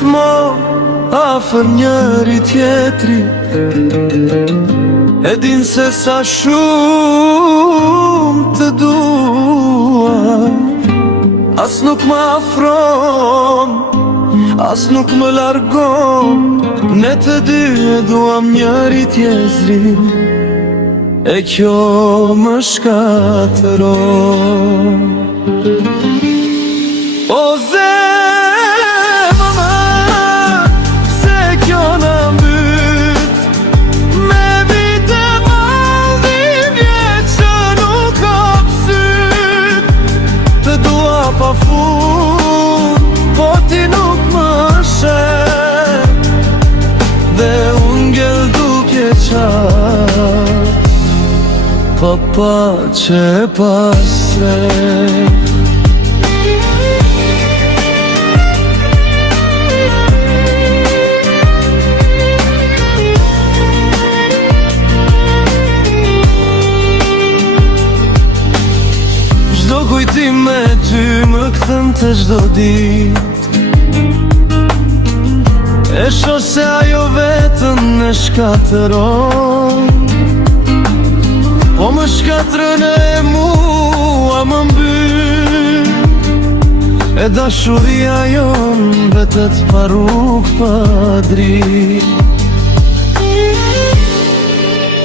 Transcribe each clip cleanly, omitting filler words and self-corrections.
gjithmonë afër njëri tjetrit. E din se sa shumë të dua, as nuk më afron, as nuk më largon. Ne të dy e duam njëri tjetrin, e kjo më shkatëron. O zemër, se kjo në mbyt me vite mallime që nuk hap syt. Të dua pa fund, po ti nuk më sheh, dhe unë ngel duke qartë, pa pace pas sret. Çdo kujtim me ty më kthen të çdo ditë, e shoh se ajo vetën e shkatëron. Po më shkatërën e mua më mbyll, e dashuria jon vetet pa rrugë pa dritë.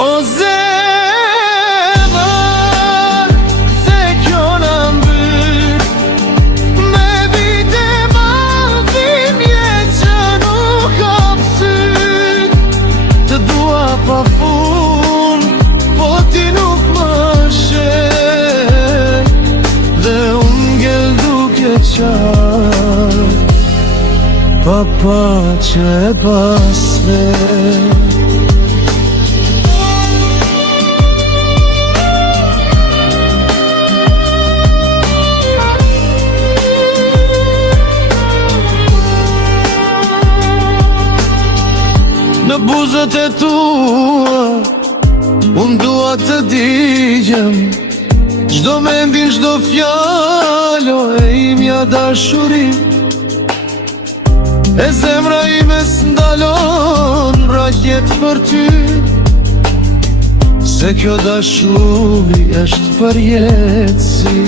O zemër, se kjo në mbyll me vite mallime që nuk hap syt. Të dua pa fund, po ti nuk më sheh, dhe unë ngel duke qartë, pa pace pas sret. Në buzët e tua unë dua të digjem, çdo mendin, çdo fjalo e imja dashuri. E zemra ime s'ndalon rralljet për ty, se kjo dashuri është për jetësi.